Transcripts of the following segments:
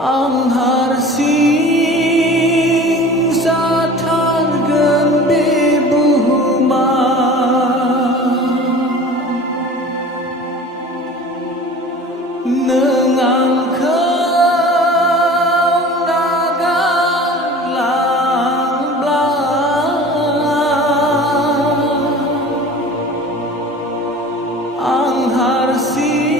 Ang harsing sa thargan bebuhuma Nengang kau nagalang blang Ang harsing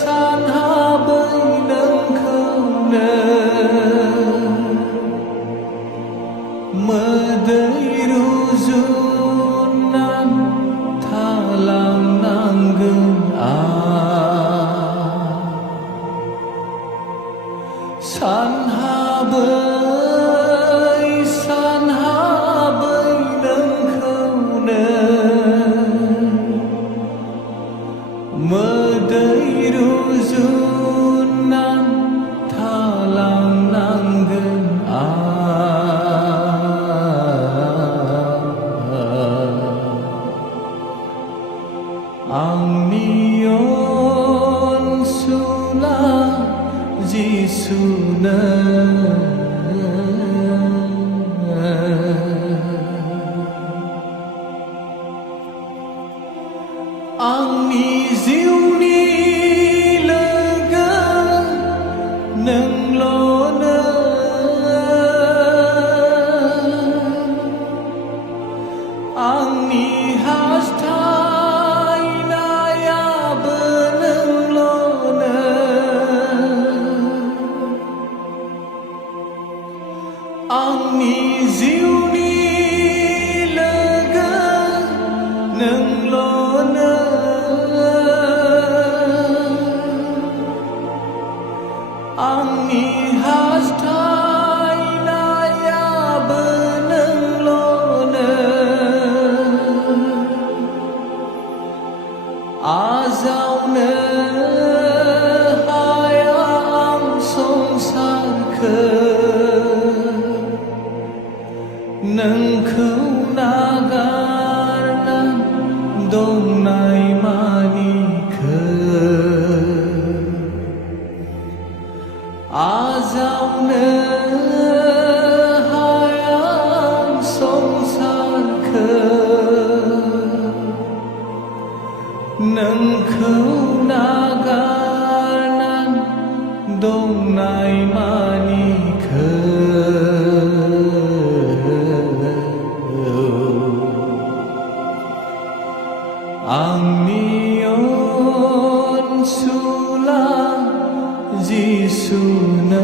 san ha bơi nâng không nơ mơ đời ru nan tha lang nang gần san ha bơi nâng không nơ mơ đời ru nan tha lang nang gần ang niyon sula jisuna ang ni diêu ni lega nâng lo nơ ang ni hastai na ya beneng lo nơ ang ni diêu ni lega nâng lo nơ ang ni hastai na ya beneng lo nơ azau nơ hayang song san khơ nâng khâu nagar nan dong nai mani khơ azau nơ hayang song san khơ nâng khâu nagar nan dong nai mani khơ ang niyon sula jisuna